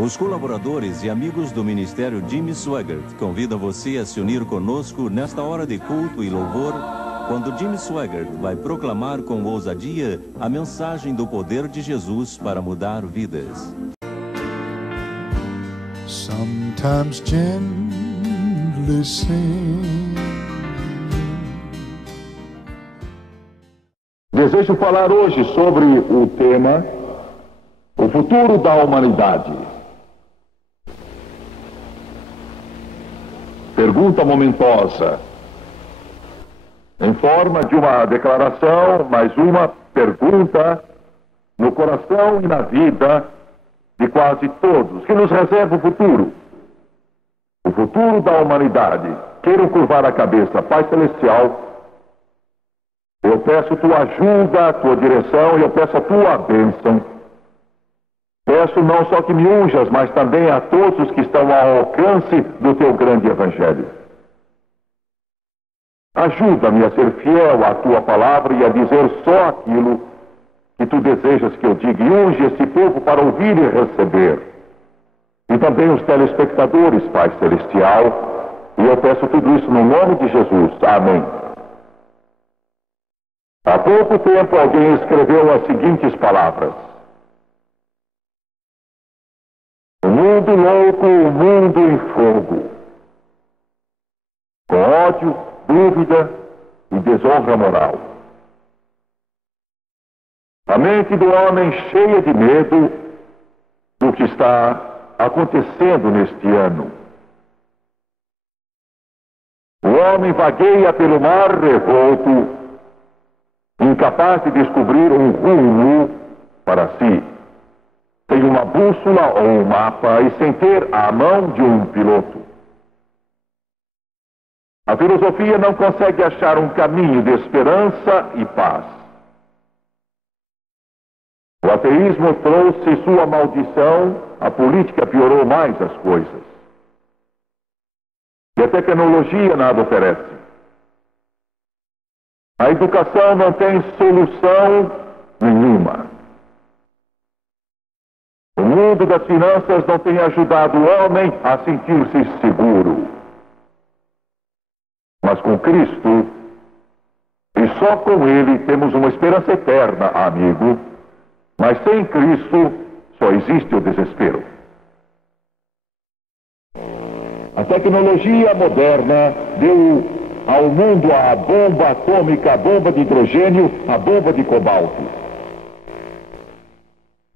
Os colaboradores e amigos do Ministério Jimmy Swaggart convidam você a se unir conosco nesta hora de culto e louvor, quando Jimmy Swaggart vai proclamar com ousadia a mensagem do poder de Jesus para mudar vidas. Sometimes gently sing. Desejo falar hoje sobre o tema o futuro da humanidade. Pergunta momentosa, em forma de uma declaração, mais uma pergunta no coração e na vida de quase todos, que nos reserva o futuro da humanidade. Queiram curvar a cabeça, Pai Celestial, eu peço tua ajuda, tua direção, e eu peço a tua bênção. Peço não só que me unjas, mas também a todos os que estão ao alcance do teu grande evangelho. Ajuda-me a ser fiel à tua palavra e a dizer só aquilo que tu desejas que eu diga. E unge esse povo para ouvir e receber. E também os telespectadores, Pai Celestial. E eu peço tudo isso no nome de Jesus. Amém. Há pouco tempo alguém escreveu as seguintes palavras: o mundo louco, o mundo em fogo, com ódio, dúvida e desonra moral. A mente do homem cheia de medo do que está acontecendo neste ano. O homem vagueia pelo mar revolto, incapaz de descobrir um rumo para si. Sem uma bússola ou um mapa e sem ter a mão de um piloto. A filosofia não consegue achar um caminho de esperança e paz. O ateísmo trouxe sua maldição, a política piorou mais as coisas. E a tecnologia nada oferece. A educação não tem solução nenhuma. O mundo das finanças não tem ajudado o homem a sentir-se seguro. Mas com Cristo, e só com Ele, temos uma esperança eterna, amigo. Mas sem Cristo, só existe o desespero. A tecnologia moderna deu ao mundo a bomba atômica, a bomba de hidrogênio, a bomba de cobalto.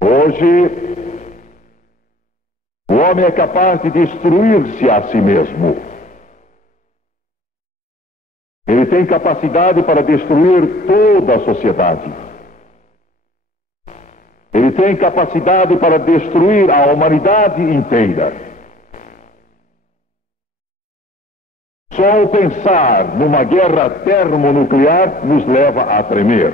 Hoje, o homem é capaz de destruir-se a si mesmo. Ele tem capacidade para destruir toda a sociedade. Ele tem capacidade para destruir a humanidade inteira. Só o pensar numa guerra termonuclear nos leva a tremer.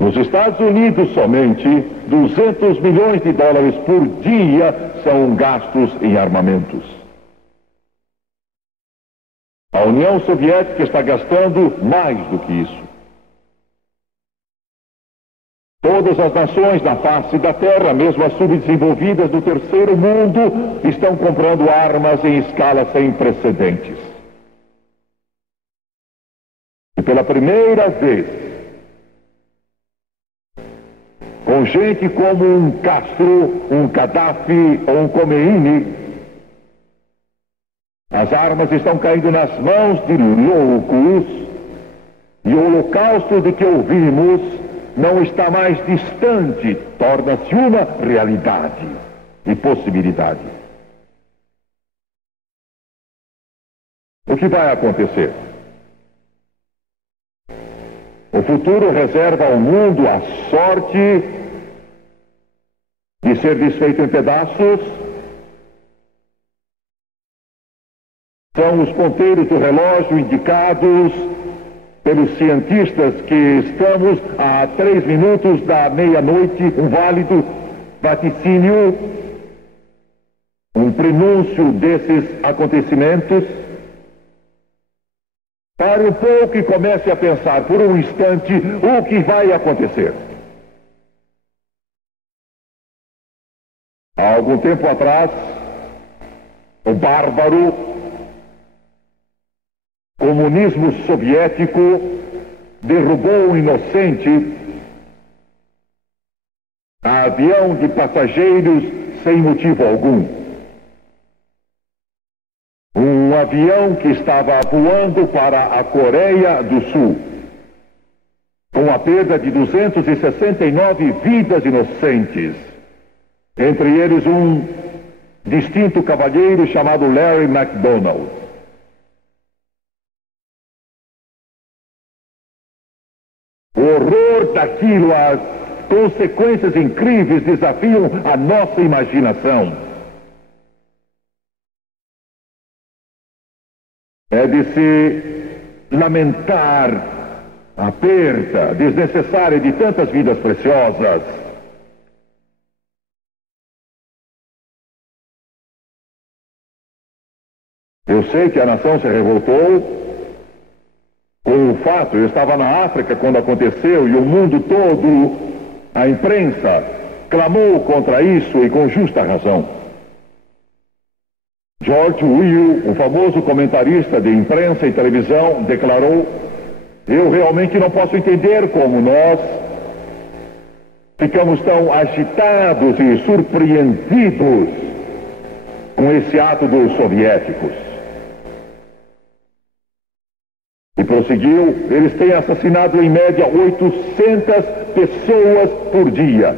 Nos Estados Unidos, somente 200 milhões de dólares por dia são gastos em armamentos. A União Soviética está gastando mais do que isso. Todas as nações na face da Terra, mesmo as subdesenvolvidas do terceiro mundo, estão comprando armas em escala sem precedentes. E pela primeira vez, com gente como um Castro, um Gaddafi ou um Khomeini, as armas estão caindo nas mãos de loucos e o holocausto de que ouvimos não está mais distante, torna-se uma realidade e possibilidade. O que vai acontecer? O futuro reserva ao mundo a sorte de ser desfeito em pedaços. São os ponteiros do relógio indicados pelos cientistas que estamos a 3 minutos da meia-noite, um válido vaticínio, um prenúncio desses acontecimentos. Pare um pouco e comece a pensar por um instante o que vai acontecer. Há algum tempo atrás, o bárbaro comunismo soviético derrubou um inocente avião de passageiros sem motivo algum. Um avião que estava voando para a Coreia do Sul, com a perda de 269 vidas inocentes, entre eles um distinto cavalheiro chamado Larry McDonald. O horror daquilo, as consequências incríveis desafiam a nossa imaginação. É de se lamentar a perda desnecessária de tantas vidas preciosas. Eu sei que a nação se revoltou com o fato. Eu estava na África quando aconteceu e o mundo todo, a imprensa, clamou contra isso e com justa razão. George Will, o famoso comentarista de imprensa e televisão, declarou: eu realmente não posso entender como nós ficamos tão agitados e surpreendidos com esse ato dos soviéticos. E prosseguiu: eles têm assassinado em média 800 pessoas por dia,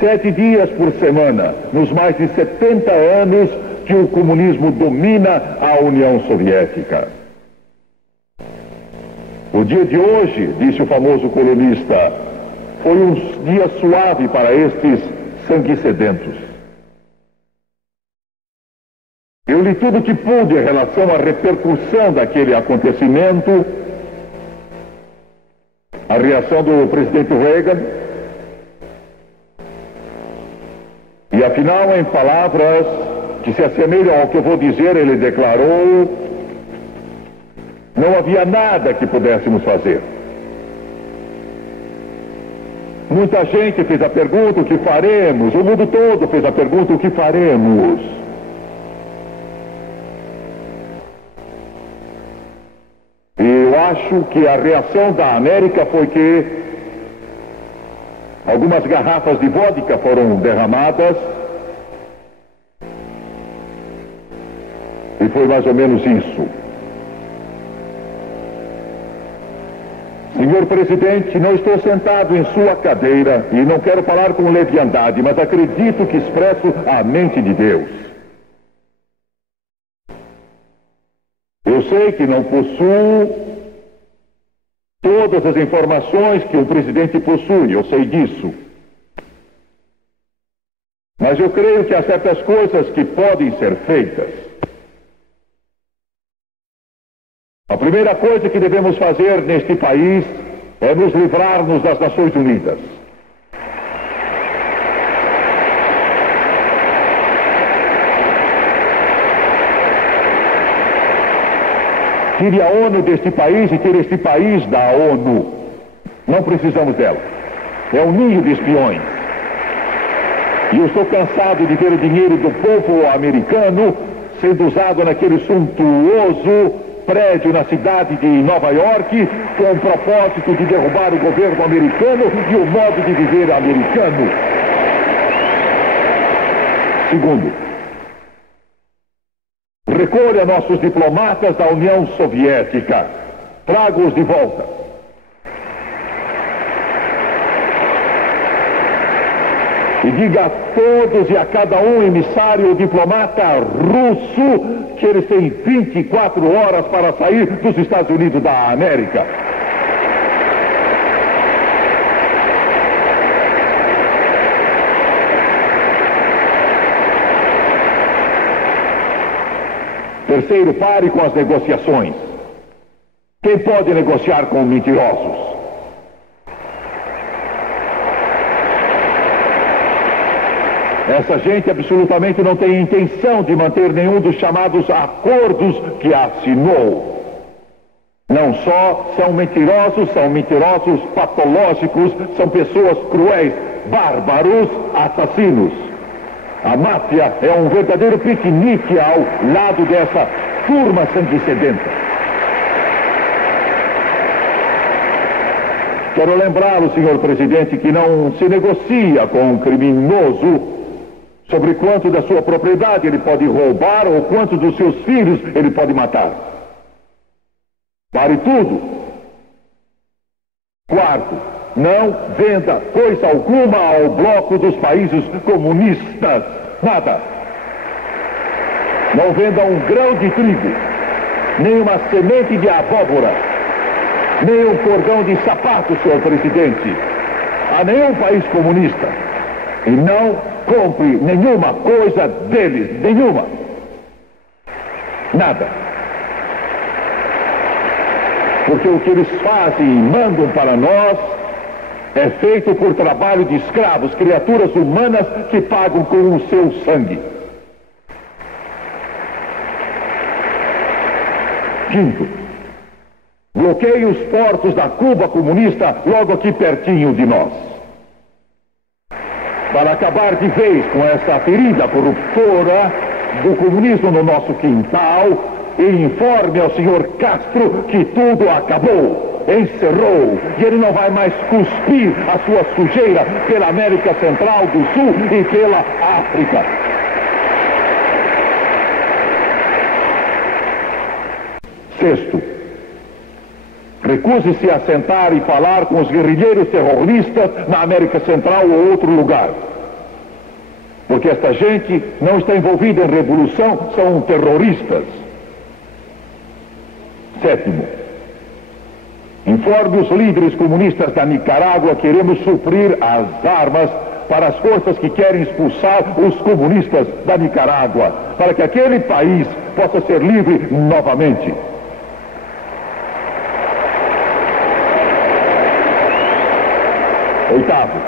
7 dias por semana, nos mais de 70 anos que o comunismo domina a União Soviética. O dia de hoje, disse o famoso colunista, foi um dia suave para estes sangue sedentos. Eu li tudo o que pude em relação à repercussão daquele acontecimento, a reação do presidente Reagan, e afinal, em palavras que se assemelham ao que eu vou dizer, ele declarou: não havia nada que pudéssemos fazer. Muita gente fez a pergunta: o que faremos? O mundo todo fez a pergunta: o que faremos? E eu acho que a reação da América foi que algumas garrafas de vodka foram derramadas, e foi mais ou menos isso. Senhor presidente, não estou sentado em sua cadeira e não quero falar com leviandade, mas acredito que expresso a mente de Deus. Eu sei que não possuo todas as informações que um presidente possui, eu sei disso. Mas eu creio que há certas coisas que podem ser feitas. A primeira coisa que devemos fazer neste país é nos livrarmos das Nações Unidas. Tire a ONU deste país e tire este país da ONU. Não precisamos dela. É um ninho de espiões. E eu estou cansado de ver o dinheiro do povo americano sendo usado naquele suntuoso prédio na cidade de Nova York com o propósito de derrubar o governo americano e o modo de viver americano. Segundo, recolha nossos diplomatas da União Soviética. Traga-os de volta. E diga a todos e a cada um emissário ou diplomata russo que eles têm 24 horas para sair dos Estados Unidos da América. Terceiro, pare com as negociações. Quem pode negociar com mentirosos? Essa gente absolutamente não tem intenção de manter nenhum dos chamados acordos que assinou. Não só são mentirosos patológicos, são pessoas cruéis, bárbaros, assassinos. A máfia é um verdadeiro piquenique ao lado dessa turma sangue sedenta. Quero lembrá-lo, senhor presidente, que não se negocia com um criminoso sobre quanto da sua propriedade ele pode roubar ou quanto dos seus filhos ele pode matar. Pare tudo. Quarto, não venda coisa alguma ao bloco dos países comunistas. Nada. Não venda um grão de trigo, nem uma semente de abóbora, nem um cordão de sapato, senhor presidente, a nenhum país comunista. E não compre nenhuma coisa deles, nenhuma. Nada. Porque o que eles fazem e mandam para nós é feito por trabalho de escravos, criaturas humanas que pagam com o seu sangue. Quinto, bloqueie os portos da Cuba comunista logo aqui pertinho de nós. Para acabar de vez com essa ferida corruptora do comunismo no nosso quintal, e informe ao senhor Castro que tudo acabou, encerrou, e ele não vai mais cuspir a sua sujeira pela América Central do Sul e pela África. Sexto, recuse-se a sentar e falar com os guerrilheiros terroristas na América Central ou outro lugar. Porque esta gente não está envolvida em revolução, são terroristas. Sétimo, informe os líderes comunistas da Nicarágua que queremos suprir as armas para as forças que querem expulsar os comunistas da Nicarágua, para que aquele país possa ser livre novamente. Oitavo,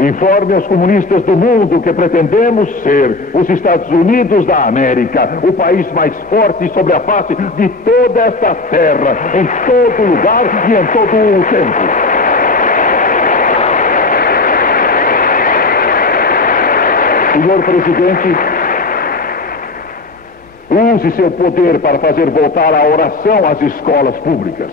informe aos comunistas do mundo que pretendemos ser os Estados Unidos da América, o país mais forte sobre a face de toda esta terra, em todo lugar e em todo o tempo. Senhor presidente, use seu poder para fazer voltar a oração às escolas públicas.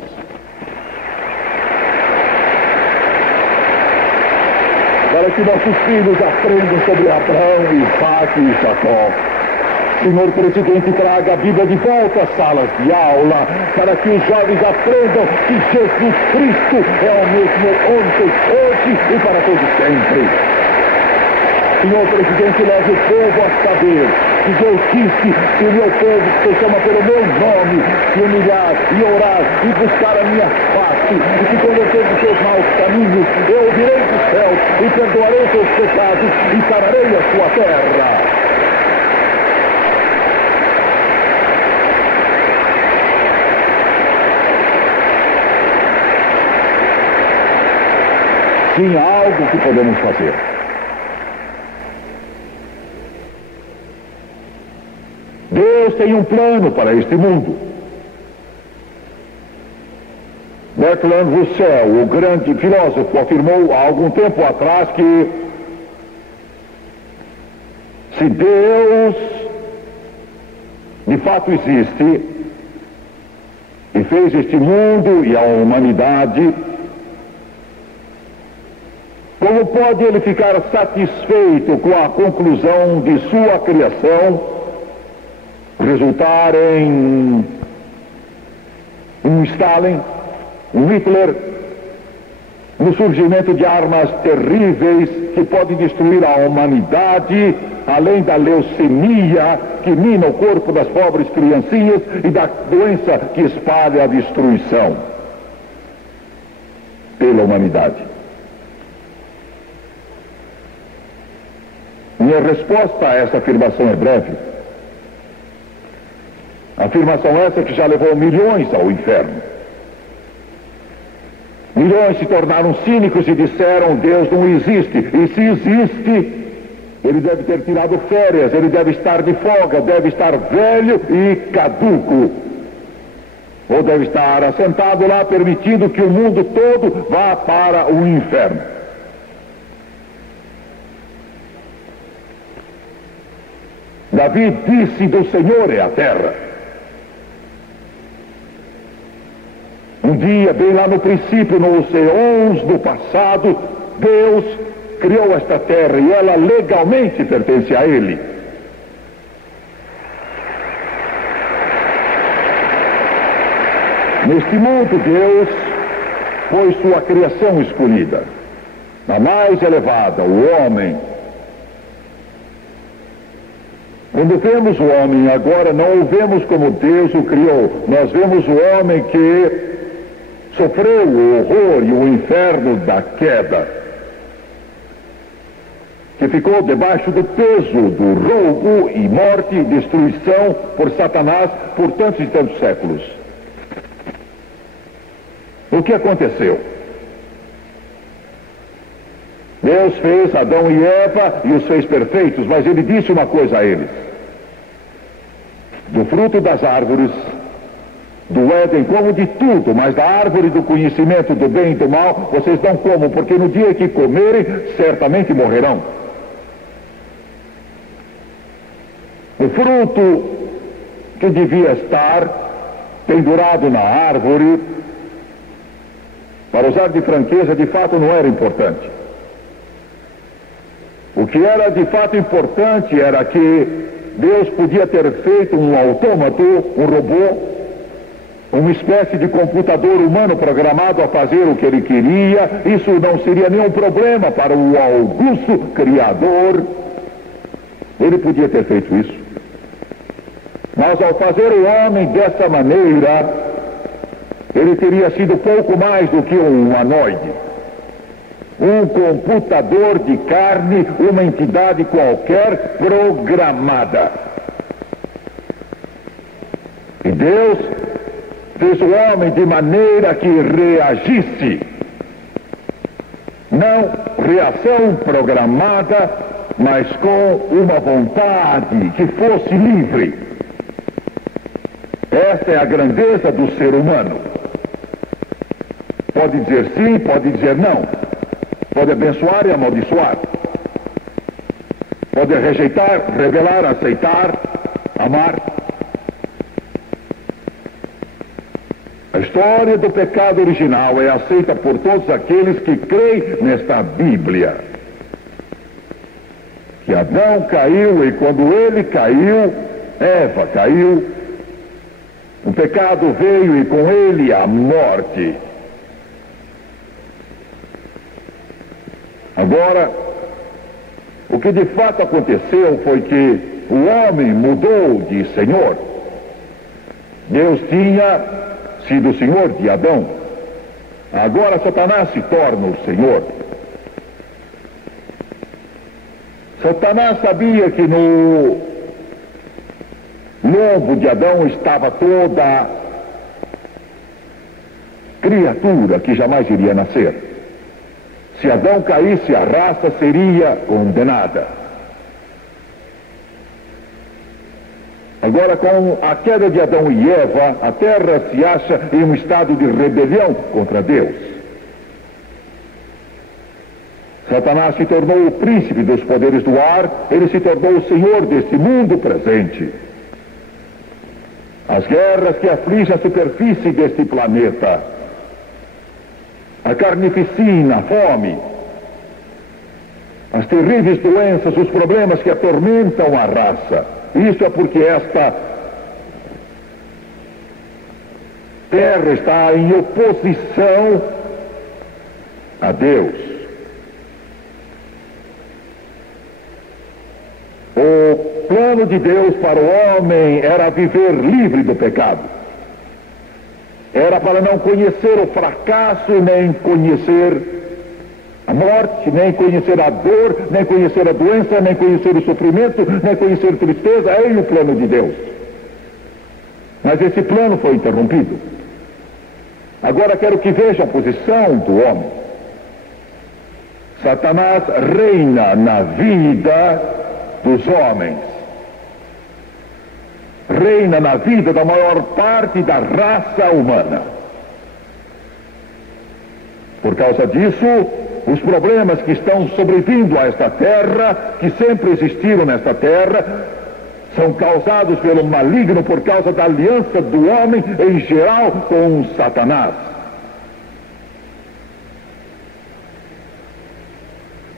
Para que nossos filhos aprendam sobre Abraão, Isaac e Jacó. Senhor presidente, traga a Bíblia de volta às salas de aula, para que os jovens aprendam que Jesus Cristo é o mesmo ontem, hoje e para todo sempre. Senhor presidente, leve o povo a saber que Deus disse que o meu povo que se chama pelo meu nome, se humilhar e orar e buscar a minha face, e se converter dos seus maus caminhos, eu ouvirei dos céus e perdoarei seus pecados e sararei a sua terra. Sim, há algo que podemos fazer. Deus tem um plano para este mundo. Bertrand Russell, o grande filósofo, afirmou há algum tempo atrás que se Deus de fato existe e fez este mundo e a humanidade, como pode ele ficar satisfeito com a conclusão de sua criação resultar em um Stalin, um Hitler, no surgimento de armas terríveis que podem destruir a humanidade, além da leucemia que mina o corpo das pobres criancinhas e da doença que espalha a destruição pela humanidade? Minha resposta a essa afirmação é breve. Afirmação essa que já levou milhões ao inferno. Milhões se tornaram cínicos e disseram: Deus não existe. E se existe, ele deve ter tirado férias, ele deve estar de folga, deve estar velho e caduco. Ou deve estar assentado lá permitindo que o mundo todo vá para o inferno. Davi disse: do Senhor é a terra. Um dia, bem lá no princípio, nos eons do passado, Deus criou esta terra e ela legalmente pertence a Ele. Neste mundo, Deus foi sua criação escolhida. A mais elevada, o homem. Quando vemos o homem agora, não o vemos como Deus o criou. Nós vemos o homem que sofreu o horror e o inferno da queda, que ficou debaixo do peso do roubo e morte e destruição por Satanás por tantos e tantos séculos. O que aconteceu? Deus fez Adão e Eva e os fez perfeitos, mas ele disse uma coisa a eles: do fruto das árvores do Éden comam de tudo, mas da árvore do conhecimento do bem e do mal vocês não comam, porque no dia que comerem certamente morrerão. O fruto que devia estar pendurado na árvore, para usar de franqueza, de fato não era importante. O que era de fato importante era que Deus podia ter feito um autômato, um robô, uma espécie de computador humano programado a fazer o que ele queria. Isso não seria nenhum problema para o augusto Criador. Ele podia ter feito isso. Mas ao fazer o homem dessa maneira, ele teria sido pouco mais do que um humanoide, um computador de carne, uma entidade qualquer programada. E Deus fez o homem de maneira que reagisse. Não reação programada, mas com uma vontade que fosse livre. Esta é a grandeza do ser humano. Pode dizer sim, pode dizer não. Pode abençoar e amaldiçoar. Pode rejeitar, revelar, aceitar, amar. A história do pecado original é aceita por todos aqueles que creem nesta Bíblia. Que Adão caiu e quando ele caiu, Eva caiu. O pecado veio e com ele a morte. Agora, o que de fato aconteceu foi que o homem mudou de Senhor. Deus tinha sido Senhor de Adão. Agora Satanás se torna o Senhor. Satanás sabia que no lombo de Adão estava toda a criatura que jamais iria nascer. Se Adão caísse, a raça seria condenada. Agora, com a queda de Adão e Eva, a terra se acha em um estado de rebelião contra Deus. Satanás se tornou o príncipe dos poderes do ar, ele se tornou o senhor deste mundo presente. As guerras que afligem a superfície deste planeta, a carnificina, a fome, as terríveis doenças, os problemas que atormentam a raça. Isso é porque esta terra está em oposição a Deus. O plano de Deus para o homem era viver livre do pecado. Era para não conhecer o fracasso, nem conhecer a morte, nem conhecer a dor, nem conhecer a doença, nem conhecer o sofrimento, nem conhecer a tristeza. É o plano de Deus. Mas esse plano foi interrompido. Agora quero que veja a posição do homem. Satanás reina na vida dos homens. Reina na vida da maior parte da raça humana. Por causa disso, os problemas que estão sobrevindo a esta terra, que sempre existiram nesta terra, são causados pelo maligno por causa da aliança do homem em geral com Satanás.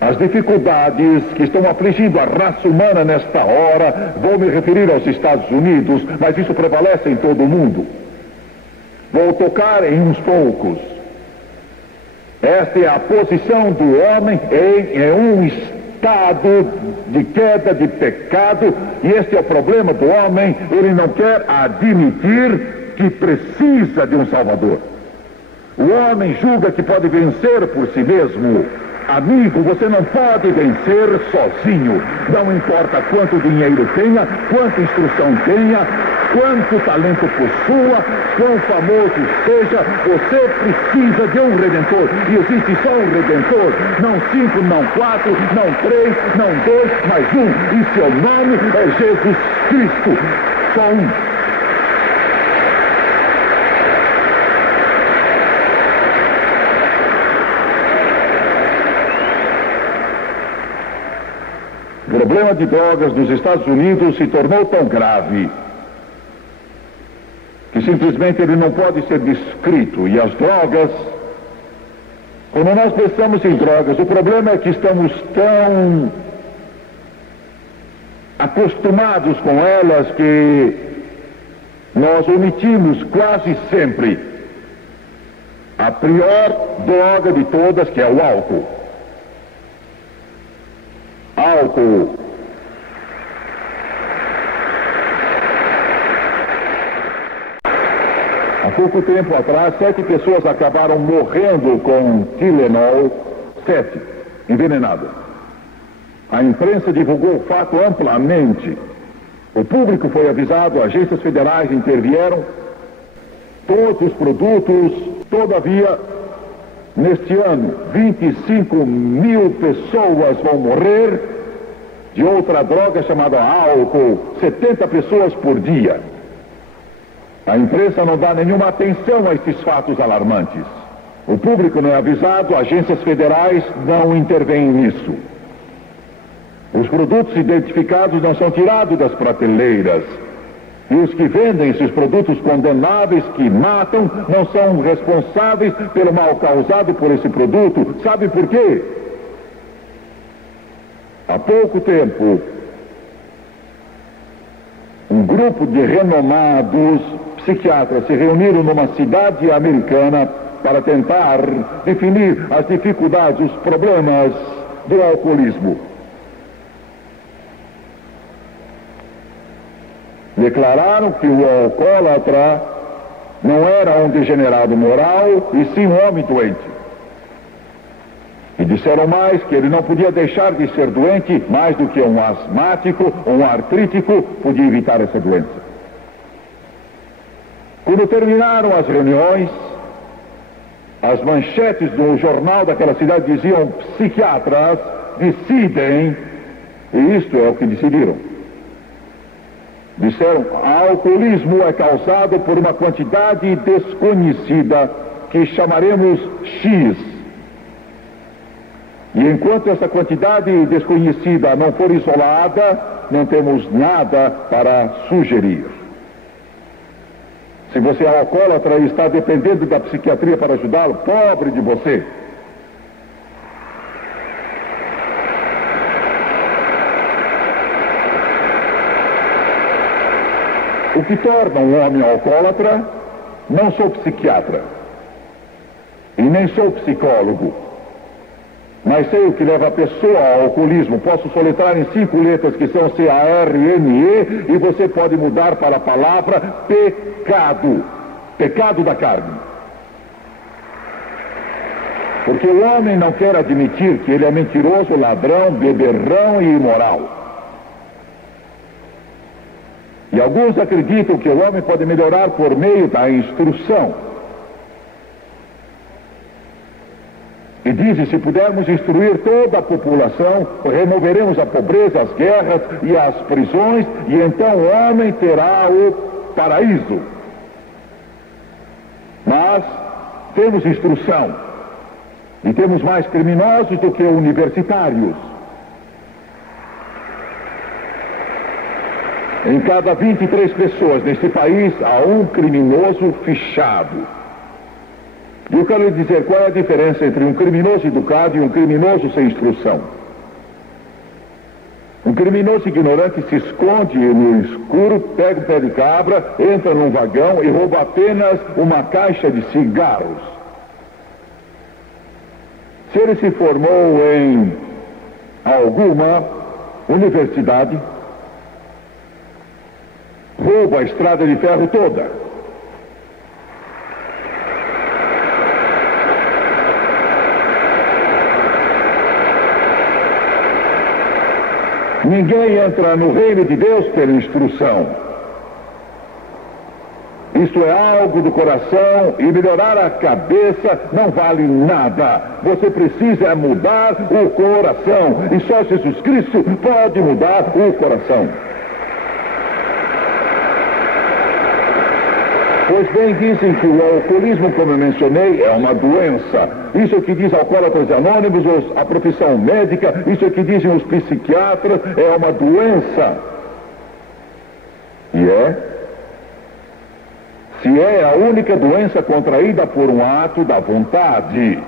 As dificuldades que estão afligindo a raça humana nesta hora, vou me referir aos Estados Unidos, mas isso prevalece em todo o mundo. Vou tocar em uns poucos. Esta é a posição do homem em um estado de queda, de pecado, e este é o problema do homem. Ele não quer admitir que precisa de um Salvador. O homem julga que pode vencer por si mesmo. Amigo, você não pode vencer sozinho. Não importa quanto dinheiro tenha, quanta instrução tenha, quanto talento possua, quão famoso seja, você precisa de um Redentor. E existe só um Redentor. Não 5, não 4, não 3, não 2, mas um. E seu nome é Jesus Cristo. Só um. O problema de drogas nos Estados Unidos se tornou tão grave que simplesmente ele não pode ser descrito. E as drogas, quando nós pensamos em drogas, o problema é que estamos tão acostumados com elas que nós omitimos quase sempre a pior droga de todas, que é o álcool. Álcool. Há pouco tempo atrás, 7 pessoas acabaram morrendo com Tylenol, 7, envenenadas. A imprensa divulgou o fato amplamente. O público foi avisado, agências federais intervieram. Todos os produtos, todavia, neste ano, 25 mil pessoas vão morrer de outra droga chamada álcool, 70 pessoas por dia. A imprensa não dá nenhuma atenção a esses fatos alarmantes. O público não é avisado, agências federais não intervêm nisso. Os produtos identificados não são tirados das prateleiras. E os que vendem esses produtos condenáveis que matam não são responsáveis pelo mal causado por esse produto. Sabe por quê? Há pouco tempo, um grupo de renomados psiquiatras se reuniram numa cidade americana para tentar definir as dificuldades, os problemas do alcoolismo. Declararam que o alcoólatra não era um degenerado moral, e sim um homem doente. E disseram mais que ele não podia deixar de ser doente, mais do que um asmático ou um artrítico podia evitar essa doença. Quando terminaram as reuniões, as manchetes do jornal daquela cidade diziam: psiquiatras decidem, e isto é o que decidiram. Disseram: alcoolismo é causado por uma quantidade desconhecida que chamaremos X. E enquanto essa quantidade desconhecida não for isolada, não temos nada para sugerir. Se você é alcoólatra e está dependendo da psiquiatria para ajudá-lo, pobre de você. O que torna um homem alcoólatra, não sou psiquiatra e nem sou psicólogo, mas sei o que leva a pessoa ao alcoolismo. Posso soletrar em 5 letras que são C-A-R-N-E, e você pode mudar para a palavra pecado, pecado da carne. Porque o homem não quer admitir que ele é mentiroso, ladrão, beberrão e imoral. E alguns acreditam que o homem pode melhorar por meio da instrução. E dizem: se pudermos instruir toda a população, removeremos a pobreza, as guerras e as prisões, e então o homem terá o paraíso. Mas temos instrução, e temos mais criminosos do que universitários. Em cada 23 pessoas neste país há um criminoso fichado. E eu quero lhe dizer qual é a diferença entre um criminoso educado e um criminoso sem instrução. Um criminoso ignorante se esconde no escuro, pega um pé de cabra, entra num vagão e rouba apenas uma caixa de cigarros. Se ele se formou em alguma universidade, rouba a estrada de ferro toda. Ninguém entra no reino de Deus pela instrução. Isto é algo do coração, e melhorar a cabeça não vale nada. Você precisa mudar o coração, e só Jesus Cristo pode mudar o coração. Pois bem, dizem que o alcoolismo, como eu mencionei, é uma doença. Isso é o que diz Alcoólatras Anônimos, a profissão médica, isso é o que dizem os psiquiatras, é uma doença. E é? Se é a única doença contraída por um ato da vontade.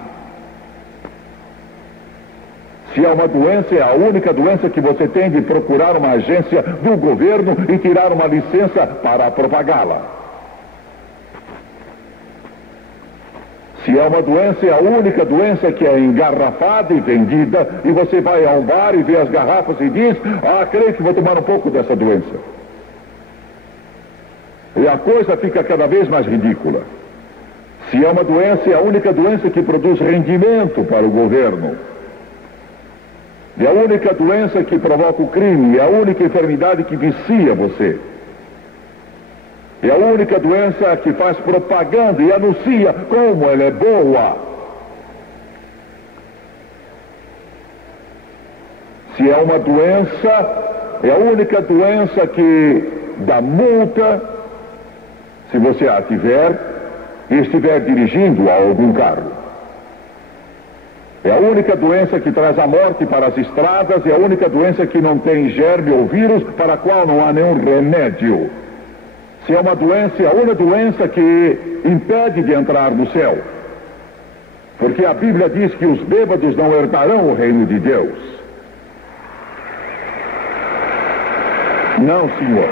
Se é uma doença, é a única doença que você tem de procurar uma agência do governo e tirar uma licença para propagá-la. Se é uma doença, é a única doença que é engarrafada e vendida, e você vai a um bar e vê as garrafas e diz, creio que vou tomar um pouco dessa doença. E a coisa fica cada vez mais ridícula. Se é uma doença, é a única doença que produz rendimento para o governo. É a única doença que provoca o crime, é a única enfermidade que vicia você. É a única doença que faz propaganda e anuncia como ela é boa. Se é uma doença, é a única doença que dá multa, se você a tiver e estiver dirigindo algum carro. É a única doença que traz a morte para as estradas, é a única doença que não tem germe ou vírus, para a qual não há nenhum remédio. Se é uma doença, é a única doença que impede de entrar no céu. Porque a Bíblia diz que os bêbados não herdarão o reino de Deus. Não, senhor,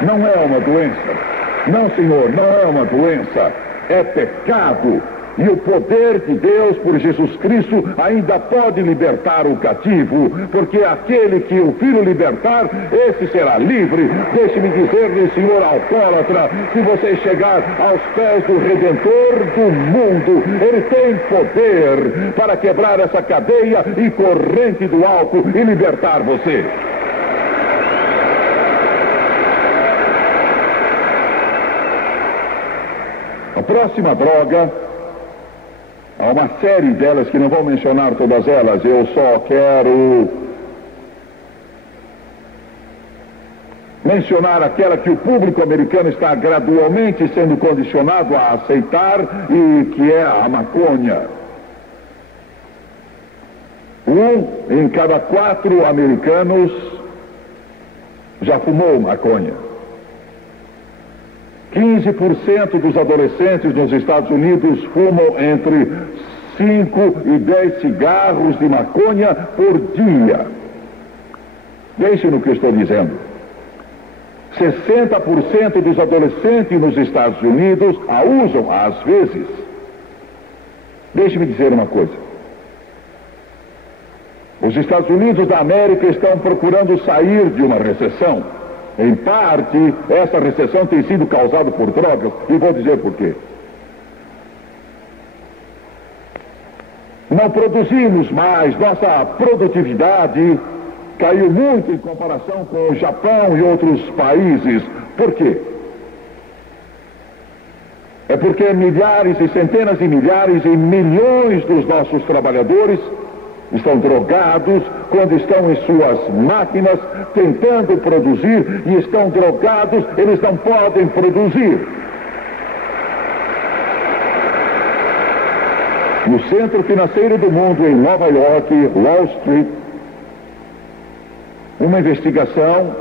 não é uma doença. Não, senhor, não é uma doença. É pecado. E o poder de Deus por Jesus Cristo ainda pode libertar o cativo, porque aquele que o Filho libertar, esse será livre. Deixe-me dizer-lhe, senhor alcoólatra, se você chegar aos pés do Redentor do mundo, ele tem poder para quebrar essa cadeia e corrente do álcool e libertar você. A próxima droga, há uma série delas que não vou mencionar todas elas, eu só quero mencionar aquela que o público americano está gradualmente sendo condicionado a aceitar, e que é a maconha. 1 em cada 4 americanos já fumou maconha. 15% dos adolescentes nos Estados Unidos fumam entre 5 e 10 cigarros de maconha por dia. Deixe no que eu estou dizendo. 60% dos adolescentes nos Estados Unidos a usam às vezes. Deixe-me dizer uma coisa. Os Estados Unidos da América estão procurando sair de uma recessão. Em parte, essa recessão tem sido causada por drogas, e vou dizer por quê. Não produzimos mais, nossa produtividade caiu muito em comparação com o Japão e outros países. Por quê? É porque milhares e centenas de milhares e milhões dos nossos trabalhadores estão drogados quando estão em suas máquinas tentando produzir, e estão drogados, eles não podem produzir. No centro financeiro do mundo, em Nova York, Wall Street, uma investigação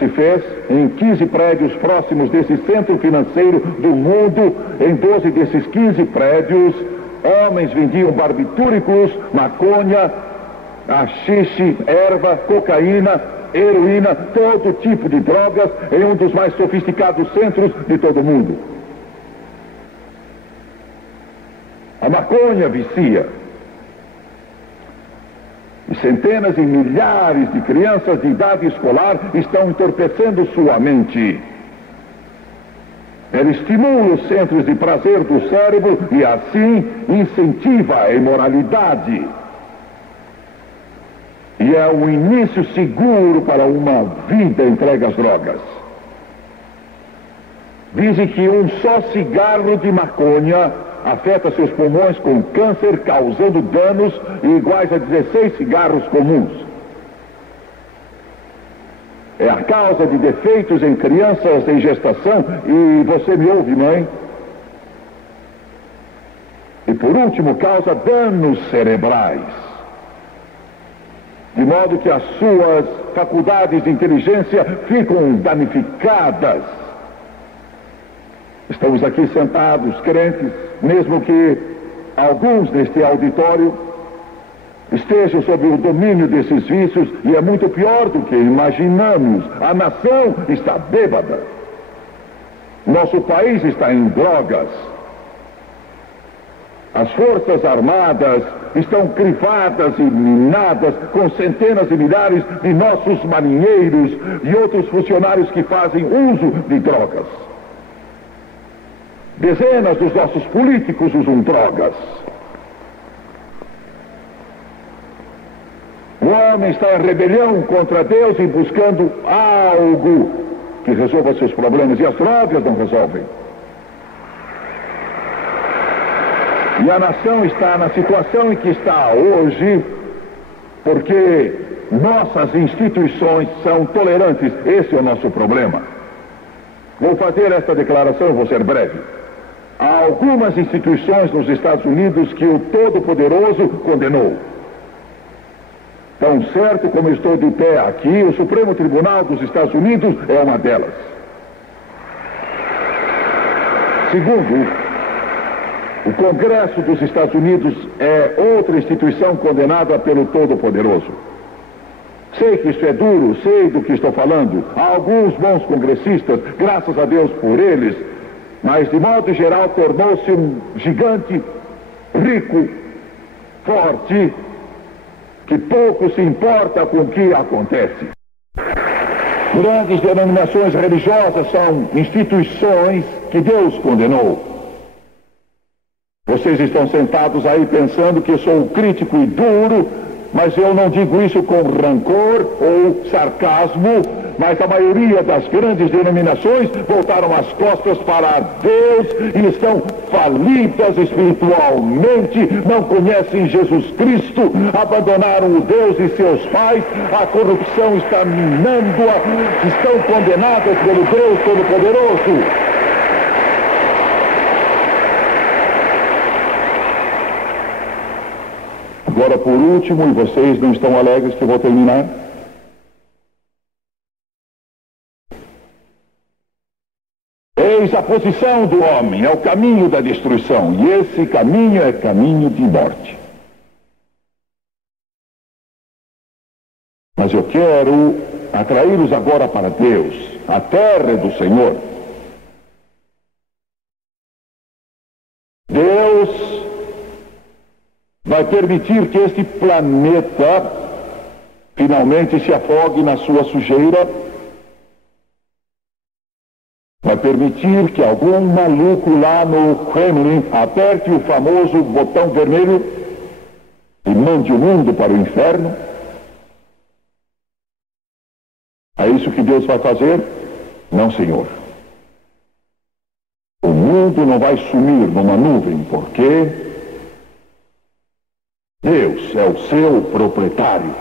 se fez em 15 prédios próximos desse centro financeiro do mundo. Em 12 desses 15 prédios, homens vendiam barbitúricos, maconha, haxixe, erva, cocaína, heroína, todo tipo de drogas, em um dos mais sofisticados centros de todo o mundo. A maconha vicia. E centenas e milhares de crianças de idade escolar estão entorpecendo sua mente. Ela estimula os centros de prazer do cérebro e assim incentiva a imoralidade. E é um início seguro para uma vida entregue às drogas. Dizem que um só cigarro de maconha afeta seus pulmões com câncer, causando danos iguais a 16 cigarros comuns. É a causa de defeitos em crianças em gestação, e você me ouve, mãe? E por último, causa danos cerebrais, de modo que as suas faculdades de inteligência ficam danificadas. Estamos aqui sentados, crentes, mesmo que alguns neste auditório estejam sob o domínio desses vícios, e é muito pior do que imaginamos. A nação está bêbada. Nosso país está em drogas. As forças armadas estão crivadas e minadas com centenas de milhares de nossos marinheiros e outros funcionários que fazem uso de drogas. Dezenas dos nossos políticos usam drogas. O homem está em rebelião contra Deus e buscando algo que resolva seus problemas, e as drogas não resolvem. E a nação está na situação em que está hoje porque nossas instituições são tolerantes. Esse é o nosso problema. Vou fazer esta declaração, vou ser breve. Há algumas instituições nos Estados Unidos que o Todo-Poderoso condenou. Tão certo como estou de pé aqui, o Supremo Tribunal dos Estados Unidos é uma delas. Segundo, o Congresso dos Estados Unidos é outra instituição condenada pelo Todo-Poderoso. Sei que isso é duro, sei do que estou falando. Há alguns bons congressistas, graças a Deus por eles, mas de modo geral tornou-se um gigante, rico, forte, que pouco se importa com o que acontece. Grandes denominações religiosas são instituições que Deus condenou. Vocês estão sentados aí pensando que eu sou crítico e duro, mas eu não digo isso com rancor ou sarcasmo, mas a maioria das grandes denominações voltaram as costas para Deus e estão falidas espiritualmente, não conhecem Jesus Cristo, abandonaram o Deus e seus pais, a corrupção está minando-a, estão condenadas pelo Deus Todo-Poderoso. Agora, por último, e vocês não estão alegres que eu vou terminar, eis a posição do homem, é o caminho da destruição, e esse caminho é caminho de morte. Mas eu quero atraí-los agora para Deus, a terra do Senhor. Deus vai permitir que este planeta finalmente se afogue na sua sujeira. Vai permitir que algum maluco lá no Kremlin aperte o famoso botão vermelho e mande o mundo para o inferno. É isso que Deus vai fazer? Não, Senhor. O mundo não vai sumir numa nuvem, porque Deus é o seu proprietário.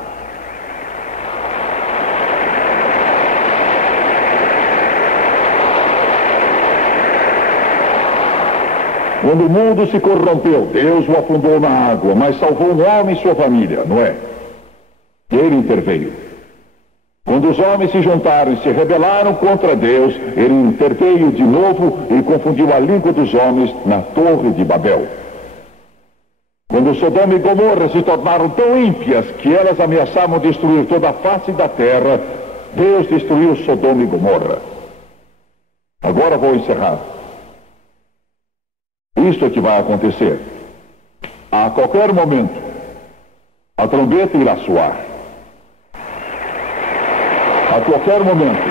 Quando o mundo se corrompeu, Deus o afundou na água, mas salvou um homem e sua família, não é? Ele interveio. Quando Quando os homens se juntaram e se rebelaram contra Deus, ele interveio de novo e confundiu a língua dos homens na Torre de Babel. Quando Sodoma e Gomorra se tornaram tão ímpias que elas ameaçavam destruir toda a face da terra, Deus destruiu Sodoma e Gomorra. Agora vou encerrar. Isto é que vai acontecer. A qualquer momento, a trombeta irá soar. A qualquer momento,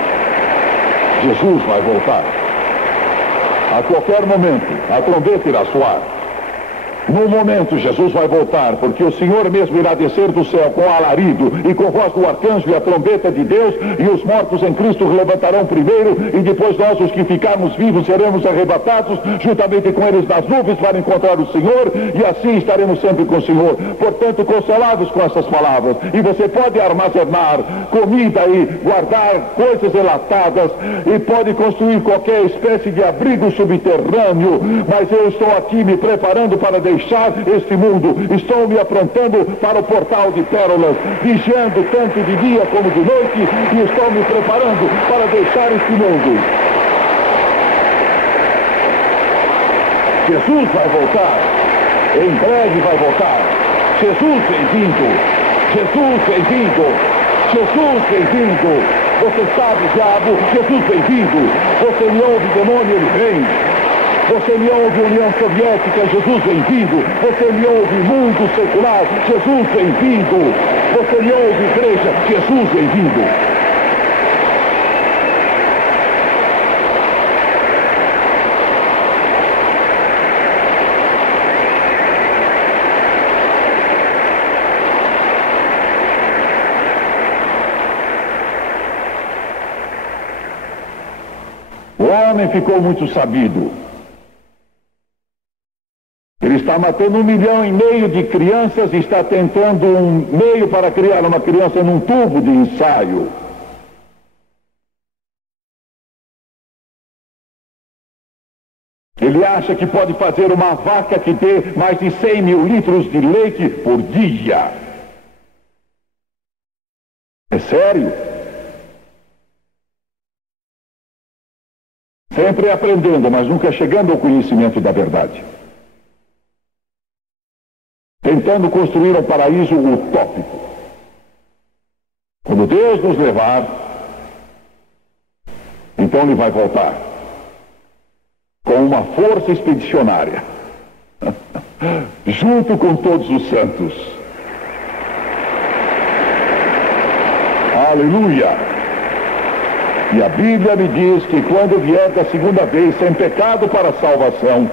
Jesus vai voltar. A qualquer momento, a trombeta irá soar. No momento, Jesus vai voltar, porque o Senhor mesmo irá descer do céu com alarido e com voz do arcanjo e a trombeta de Deus, e os mortos em Cristo levantarão primeiro, e depois nós, os que ficarmos vivos, seremos arrebatados, juntamente com eles nas nuvens, para encontrar o Senhor, e assim estaremos sempre com o Senhor. Portanto, consolados com essas palavras, e você pode armazenar comida e guardar coisas enlatadas, e pode construir qualquer espécie de abrigo subterrâneo, mas eu estou aqui me preparando para deixar este mundo, estou me aprontando para o portal de pérolas, vigiando tanto de dia como de noite, e estou me preparando para deixar este mundo. Jesus vai voltar, em breve vai voltar. Jesus bem-vindo, Jesus bem-vindo, Jesus bem-vindo. Você sabe, diabo, Jesus bem-vindo. Você me ouve, demônio, ele vem. Você me ouve, União Soviética, Jesus bem-vindo. Você me ouve, mundo secular, Jesus bem-vindo. Você me ouve, igreja, Jesus bem-vindo. O homem ficou muito sabido. Ele está matando 1,5 milhão de crianças e está tentando um meio para criar uma criança num tubo de ensaio. Ele acha que pode fazer uma vaca que dê mais de 100 mil litros de leite por dia. É sério? Sempre aprendendo, mas nunca chegando ao conhecimento da verdade. Tentando construir um paraíso utópico. Quando Deus nos levar, então ele vai voltar com uma força expedicionária, junto com todos os santos. Aleluia! E a Bíblia me diz que quando vier da segunda vez sem pecado para a salvação,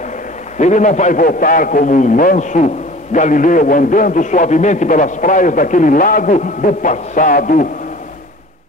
ele não vai voltar como um manso Galileu andando suavemente pelas praias daquele lago do passado.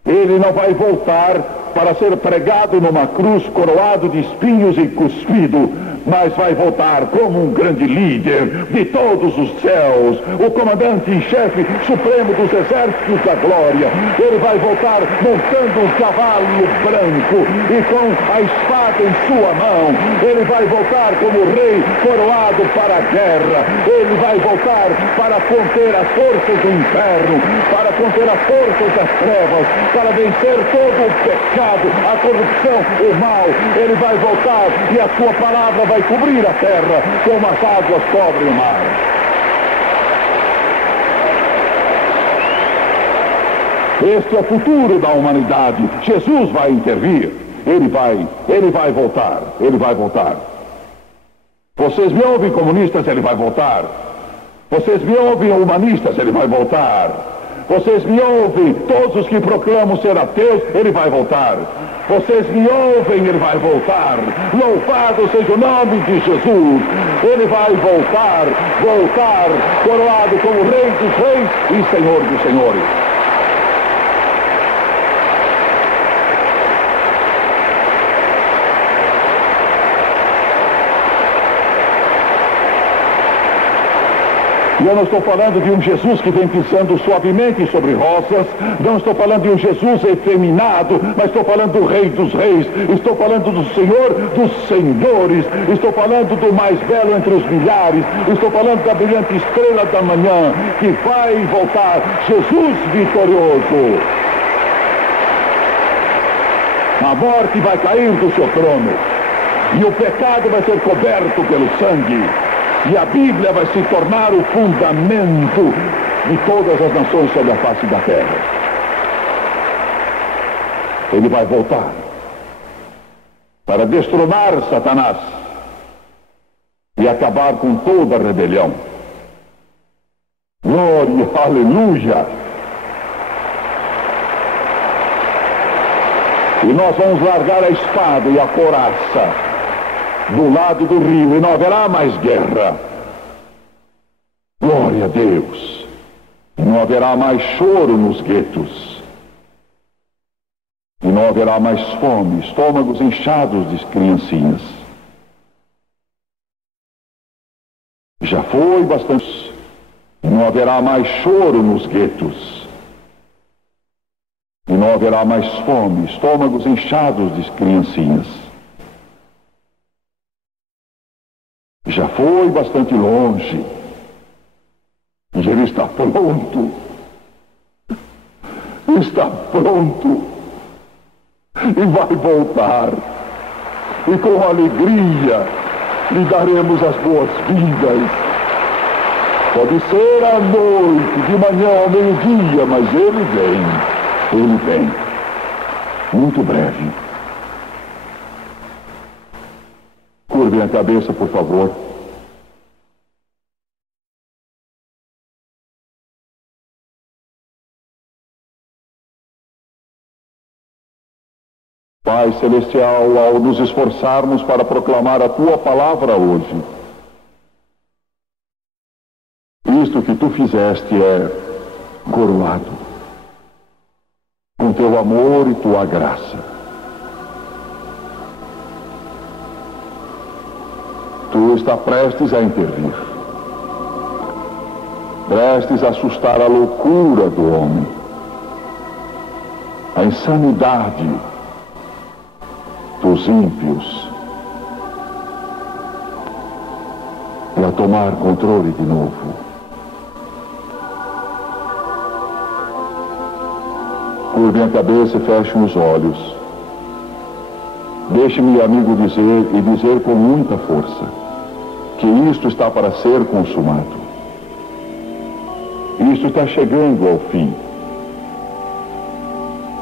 Ele não vai voltar para ser pregado numa cruz, coroado de espinhos e cuspido, mas vai voltar como um grande líder de todos os céus, o comandante em chefe supremo dos exércitos da glória. Ele vai voltar montando um cavalo branco e com a espada em sua mão. Ele vai voltar como rei coroado para a guerra. Ele vai voltar para conter as forças do inferno, para conter as forças das trevas, para vencer todo o pecado, a corrupção, o mal. Ele vai voltar e a sua palavra vai cobrir a terra como as águas cobrem o mar. Este é o futuro da humanidade. Jesus vai intervir. Ele vai voltar. Ele vai voltar. Vocês me ouvem, comunistas? Ele vai voltar. Vocês me ouvem, humanistas? Ele vai voltar. Vocês me ouvem, todos os que proclamam ser ateus? Ele vai voltar. Vocês me ouvem, ele vai voltar. Louvado seja o nome de Jesus. Ele vai voltar, coroado como Rei dos Reis e Senhor dos Senhores. E eu não estou falando de um Jesus que vem pisando suavemente sobre rosas, não estou falando de um Jesus efeminado, mas estou falando do Rei dos Reis, estou falando do Senhor dos Senhores, estou falando do mais belo entre os milhares, estou falando da brilhante estrela da manhã, que vai voltar, Jesus vitorioso. A morte vai cair do seu trono. E o pecado vai ser coberto pelo sangue. E a Bíblia vai se tornar o fundamento de todas as nações sobre a face da terra. Ele vai voltar para destronar Satanás e acabar com toda a rebelião. Glória, aleluia! E nós vamos largar a espada e a couraça do lado do rio, e não haverá mais guerra. Glória a Deus! E não haverá mais choro nos guetos. E não haverá mais fome, estômagos inchados de criancinhas. Já foi bastante. E não haverá mais choro nos guetos. E não haverá mais fome, estômagos inchados de criancinhas. Já foi bastante longe. E ele está pronto. Está pronto. E vai voltar. E com alegria lhe daremos as boas-vindas. Pode ser à noite, de manhã ao meio-dia, mas ele vem. Ele vem. Muito breve. Curvem a cabeça, por favor. Pai Celestial, ao nos esforçarmos para proclamar a Tua palavra hoje, isto que Tu fizeste é coroado com Teu amor e Tua graça. Tu está prestes a intervir, prestes a assustar a loucura do homem, a insanidade dos ímpios, e a tomar controle de novo. Curvem a cabeça e fechem os olhos. Deixe-me, amigo, dizer com muita força que isto está para ser consumado. Isto está chegando ao fim.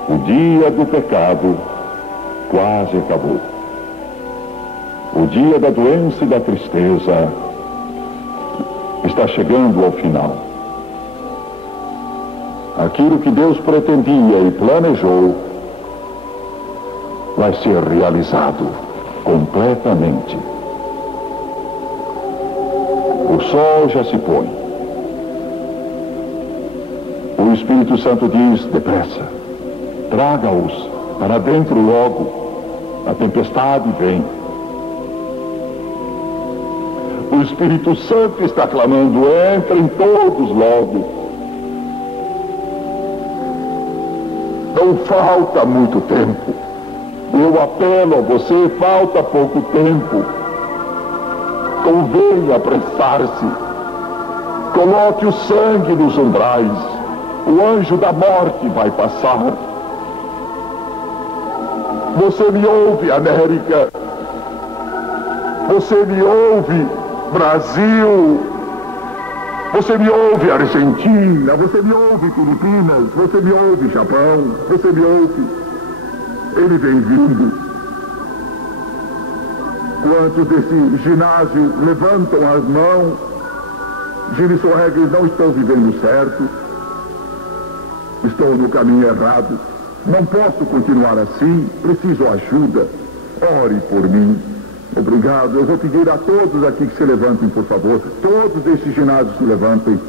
O dia do pecado quase acabou. O dia da doença e da tristeza está chegando ao final. Aquilo que Deus pretendia e planejou vai ser realizado completamente. O sol já se põe. O Espírito Santo diz: depressa, traga-os para dentro logo. A tempestade vem. O Espírito Santo está clamando: entrem todos logo. Não falta muito tempo. Eu apelo a você, falta pouco tempo. Convém apressar-se. Coloque o sangue nos umbrais. O anjo da morte vai passar. Você me ouve, América? Você me ouve, Brasil? Você me ouve, Argentina? Você me ouve, Filipinas? Você me ouve, Japão? Você me ouve? Ele vem vindo. Quantos desse ginásio levantam as mãos? Jimmy Swaggart, não estou vivendo certo. Estou no caminho errado. Não posso continuar assim. Preciso ajuda. Ore por mim. Obrigado. Eu vou pedir a todos aqui que se levantem, por favor. Todos esses ginásios se levantem.